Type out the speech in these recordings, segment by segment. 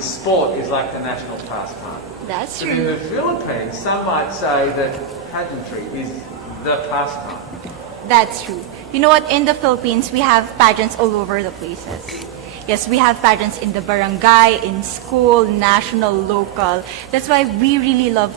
Sport is like the national pastime. That's But in true. the Philippines, some might say that pageantry is the pastime. That's true. You know what? In the Philippines, we have pageants all over the places. Yes, we have pageants in the barangay, in school, national, local. That's why we really love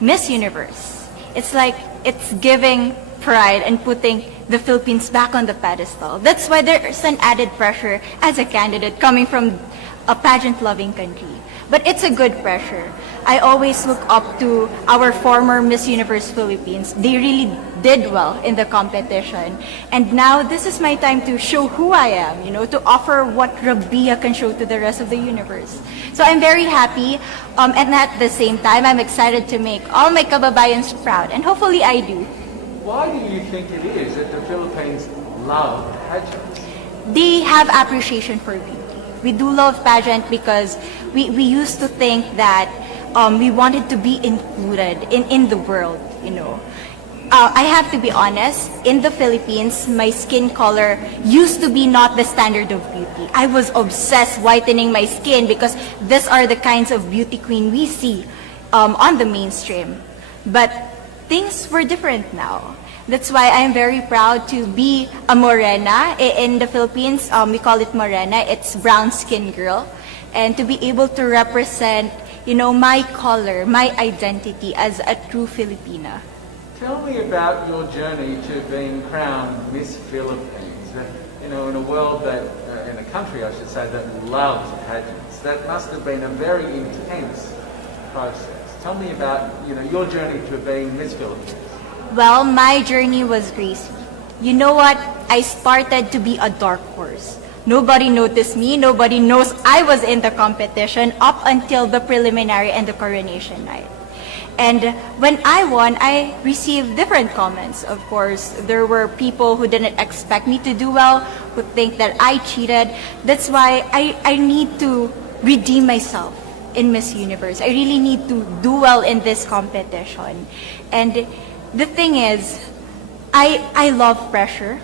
Miss Universe. It's like it's giving pride and putting the Philippines back on the pedestal. That's why there's an added pressure as a candidate coming from a pageant-loving country. But it's a good pressure. I always look up to our former Miss Universe Philippines. They really did well in the competition. And now this is my time to show who I am, to offer what Rabia can show to the rest of the universe. So I'm very happy, and at the same time, I'm excited to make all my kababayans proud, and hopefully I do. Why do you think it is that the Philippines love pageants? They have appreciation for beauty. We do love pageant because we used to think that we wanted to be included in the world, I have to be honest, in the Philippines, my skin color used to be not the standard of beauty. I was obsessed whitening my skin because these are the kinds of beauty queen we see on the mainstream. But things were different now. That's why I'm very proud to be a morena. In the Philippines, we call it morena. It's brown skin girl. And to be able to represent, my color, my identity as a true Filipina. Tell me about your journey to being crowned Miss Philippines. In a world that, in a country I should say, that loves pageants. That must have been a very intense process. Tell me about, your journey to being Miss Philippines. Well, my journey was crazy. You know what? I started to be a dark horse. Nobody noticed me. Nobody knows I was in the competition up until the preliminary and the coronation night. And when I won, I received different comments. Of course, there were people who didn't expect me to do well, who think that I cheated. That's why I need to redeem myself in Miss Universe. I really need to do well in this competition. And the thing is, I love pressure.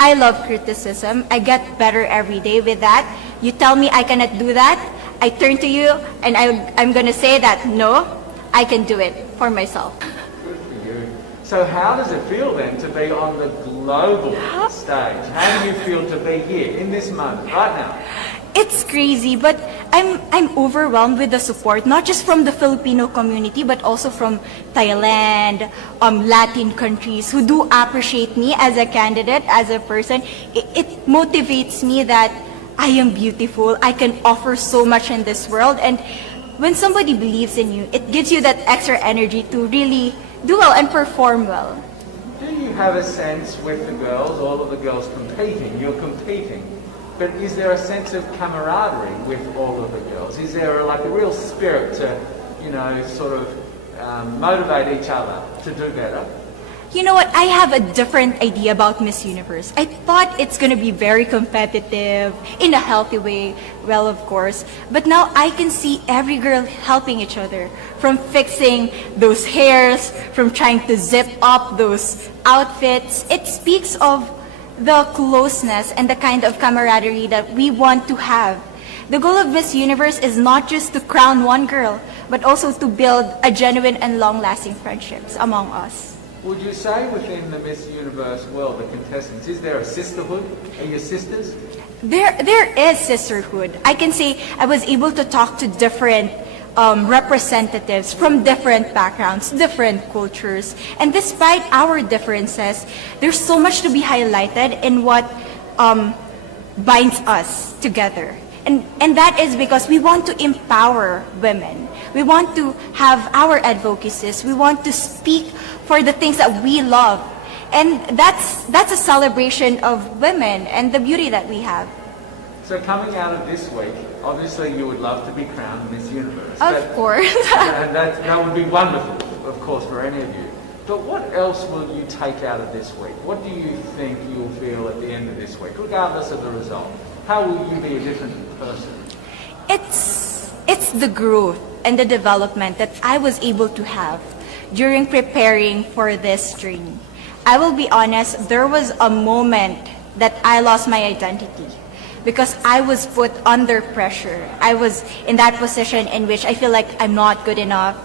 I love criticism. I get better every day with that. You tell me I cannot do that, I turn to you and I'm going to say that, no, I can do it for myself. Good for you. So how does it feel then to be on the global stage? How do you feel to be here in this moment, right now? It's crazy, but I'm overwhelmed with the support, not just from the Filipino community, but also from Thailand, Latin countries who do appreciate me as a candidate, as a person. It motivates me that I am beautiful, I can offer so much in this world, and when somebody believes in you, it gives you that extra energy to really do well and perform well. Do you have a sense with the girls, all of the girls competing, you're competing, but is there a sense of camaraderie with all of the girls? Is there a real spirit to, sort of motivate each other to do better? You know what? I have a different idea about Miss Universe. I thought it's going to be very competitive, in a healthy way, well, of course. But now I can see every girl helping each other, from fixing those hairs, from trying to zip up those outfits. It speaks of the closeness and the kind of camaraderie that we want to have. The goal of Miss Universe is not just to crown one girl, but also to build a genuine and long-lasting friendships among us. Would you say within the Miss Universe world, the contestants, is there a sisterhood? Are you sisters? There is sisterhood. I can say I was able to talk to different representatives from different backgrounds, different cultures. And despite our differences, there's so much to be highlighted in what binds us together. And that is because we want to empower women. We want to have our advocacies. We want to speak for the things that we love. And that's a celebration of women and the beauty that we have. So coming out of this week, obviously you would love to be crowned Miss Universe. Of course. And that would be wonderful, of course, for any of you. But what else will you take out of this week? What do you think you'll feel at the end of this week, regardless of the result? How will you be a different person? It's the growth and the development that I was able to have during preparing for this training. I will be honest, there was a moment that I lost my identity. because I was put under pressure. I was in that position in which I feel like I'm not good enough.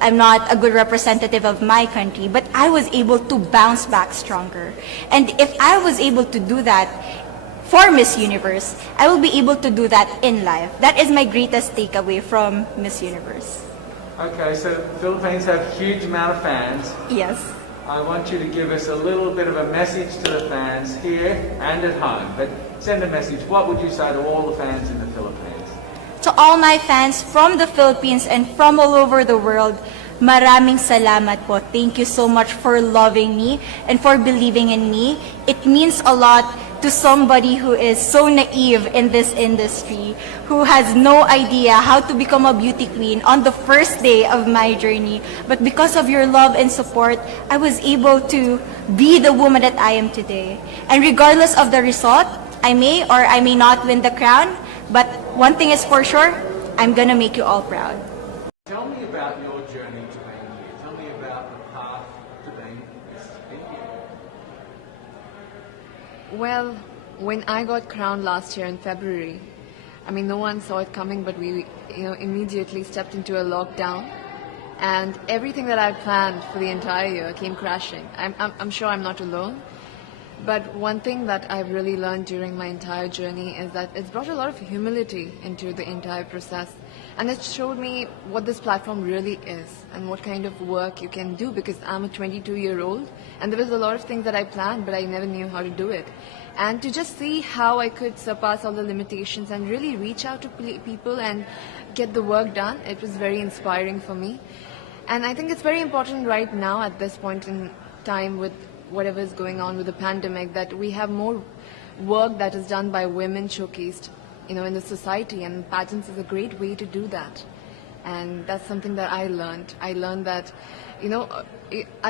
I'm not a good representative of my country, but I was able to bounce back stronger. And if I was able to do that for Miss Universe, I will be able to do that in life. That is my greatest takeaway from Miss Universe. Okay, so Philippines have a huge amount of fans. Yes. I want you to give us a little bit of a message to the fans here and at home. But send a message. What would you say to all the fans in the Philippines? To all my fans from the Philippines and from all over the world, maraming salamat po. Thank you so much for loving me and for believing in me. It means a lot to somebody who is so naive in this industry, who has no idea how to become a beauty queen on the first day of my journey. But because of your love and support, I was able to be the woman that I am today. And regardless of the result, I may or I may not win the crown, but one thing is for sure, I'm gonna make you all proud. Tell me about your journey to being here. Tell me about the path to being Miss India. Well, when I got crowned last year in February, I mean, no one saw it coming, but we, immediately stepped into a lockdown, and everything that I planned for the entire year came crashing. I'm sure I'm not alone, but one thing that I've really learned during my entire journey is that it's brought a lot of humility into the entire process, and it showed me what this platform really is and what kind of work you can do, because I'm a 22-year-old and there was a lot of things that I planned but I never knew how to do it. And to just see how I could surpass all the limitations and really reach out to people and get the work done, it was very inspiring for me. And I think it's very important right now at this point in time with whatever is going on with the pandemic, that we have more work that is done by women showcased in the society, and pageants is a great way to do that. And that's something that I learned. I learned that,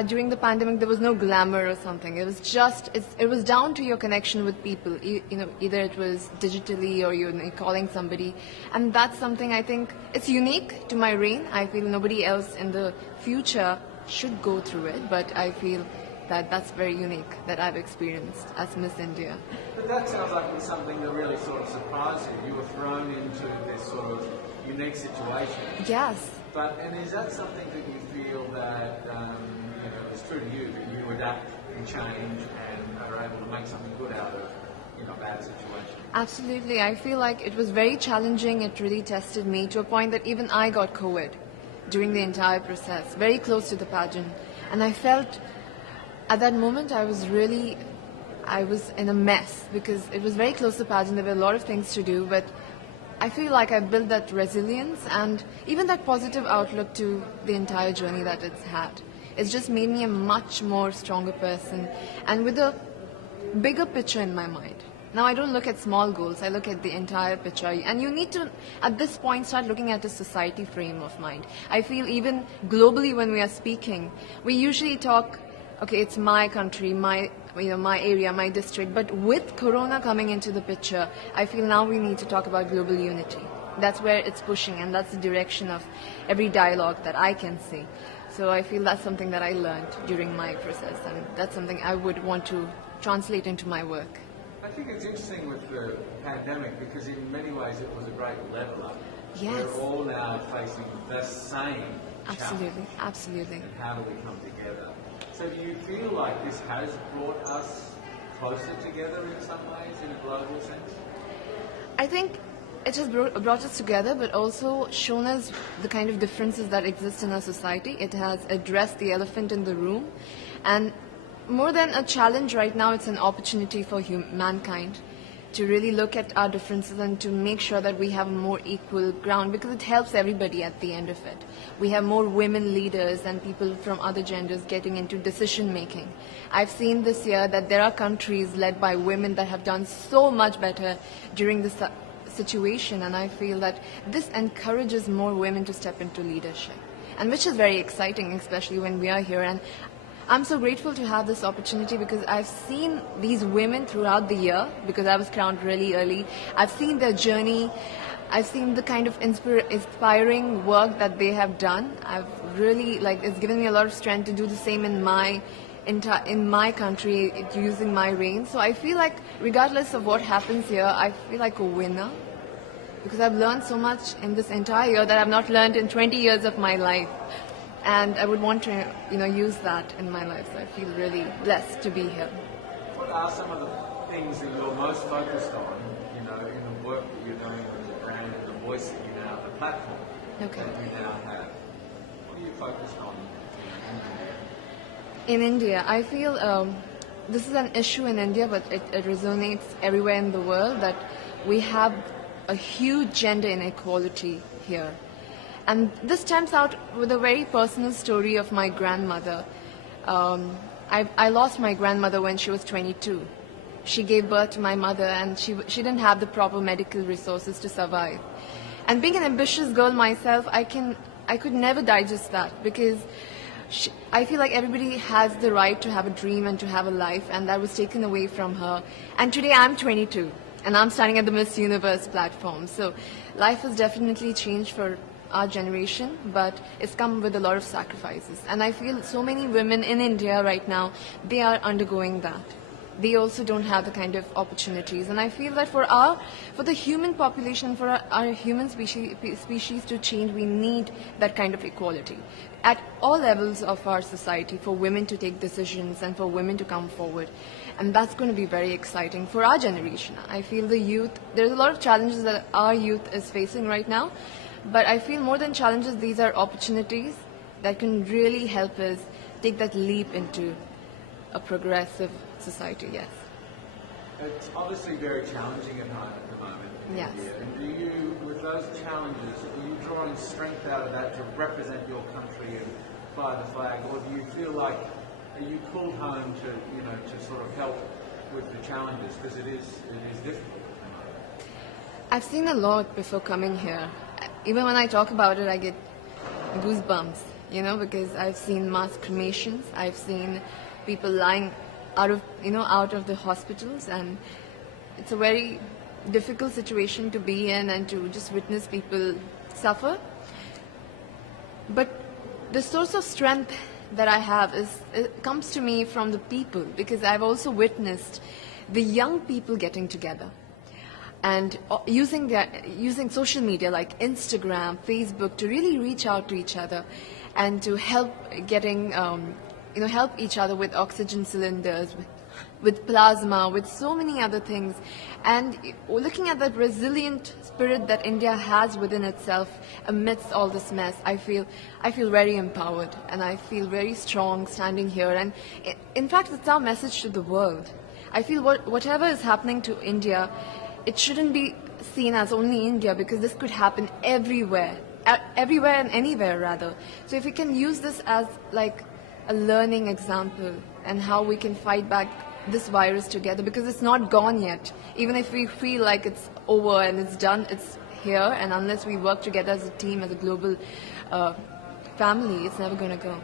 during the pandemic there was no glamour or something. It was just, it was down to your connection with people. Either it was digitally or you're calling somebody. And that's something I think, it's unique to my reign. I feel nobody else in the future should go through it, but I feel that that's very unique that I've experienced as Miss India. But that sounds like it's something that really sort of surprised you. You were thrown into this sort of unique situation. Yes. And is that something that you feel that is true to you, that you adapt and change and are able to make something good out of a bad situation? Absolutely. I feel like it was very challenging. It really tested me to a point that even I got COVID during the entire process, very close to the pageant. And I felt at that moment I was in a mess because it was very close to the pageant. There were a lot of things to do, but I feel like I built that resilience and even that positive outlook to the entire journey that it's had. It's just made me a much more stronger person and with a bigger picture in my mind. Now I don't look at small goals, I look at the entire picture. And you need to, at this point, start looking at a society frame of mind. I feel even globally when we are speaking, we usually talk, okay, it's my country, my area, my district. But with Corona coming into the picture, I feel now we need to talk about global unity. That's where it's pushing, and that's the direction of every dialogue that I can see. So I feel that's something that I learned during my process, and that's something I would want to translate into my work. I think it's interesting with the pandemic because in many ways it was a great level up. Yes. We're all now facing the same Absolutely, challenge. absolutely. And how do we come together? So do you feel like this has brought us closer together in some ways, in a global sense? I think it has brought us together, but also shown us the kind of differences that exist in our society. It has addressed the elephant in the room, and more than a challenge right now, it's an opportunity for mankind to really look at our differences and to make sure that we have more equal ground, because it helps everybody at the end of it. We have more women leaders and people from other genders getting into decision making. I've seen this year that there are countries led by women that have done so much better during this situation, and I feel that this encourages more women to step into leadership, and which is very exciting, especially when we are here. And I'm so grateful to have this opportunity because I've seen these women throughout the year, because I was crowned really early. I've seen their journey. I've seen the kind of inspiring work that they have done. I've really, it's given me a lot of strength to do the same in my in my country using my reign. So I feel like regardless of what happens here, I feel like a winner because I've learned so much in this entire year that I've not learned in 20 years of my life. And I would want to, use that in my life. So I feel really blessed to be here. What are some of the things that you're most focused on, in the work that you're doing with the brand and the voice that you now, the platform that you now have? What are you focused on in India? In India, I feel this is an issue in India, but it resonates everywhere in the world that we have a huge gender inequality here. And this stems out with a very personal story of my grandmother. I lost my grandmother when she was 22. She gave birth to my mother and she didn't have the proper medical resources to survive. And being an ambitious girl myself, I could never digest that because I feel like everybody has the right to have a dream and to have a life, and that was taken away from her. And today I'm 22 and I'm standing at the Miss Universe platform. So life has definitely changed for our generation, but it's come with a lot of sacrifices. And I feel so many women in India right now, they are undergoing that. They also don't have the kind of opportunities. And I feel that for the human population, for our human species to change, we need that kind of equality at all levels of our society, for women to take decisions and for women to come forward. And that's going to be very exciting for our generation. I feel the youth, there's a lot of challenges that our youth is facing right now. But I feel more than challenges, these are opportunities that can really help us take that leap into a progressive society, yes. It's obviously very challenging at the moment in Yes. India. And do you, with those challenges, are you drawing strength out of that to represent your country and fly the flag, or do you feel like, are you called home to sort of help with the challenges, because it is difficult at the moment? I've seen a lot before coming here. Even when I talk about it, I get goosebumps, because I've seen mass cremations, I've seen people lying out of the hospitals, and it's a very difficult situation to be in and to just witness people suffer. But the source of strength that I have it comes to me from the people, because I've also witnessed the young people getting together and using social media like Instagram, Facebook to really reach out to each other and to help help each other with oxygen cylinders, with plasma, with so many other things. And looking at that resilient spirit that India has within itself amidst all this mess, I feel very empowered and I feel very strong standing here. And in fact, it's our message to the world. I feel whatever is happening to India, it shouldn't be seen as only India, because this could happen everywhere and anywhere rather. So if we can use this as like a learning example and how we can fight back this virus together, because it's not gone yet. Even if we feel like it's over and it's done, it's here, and unless we work together as a team, as a global family, it's never going to go.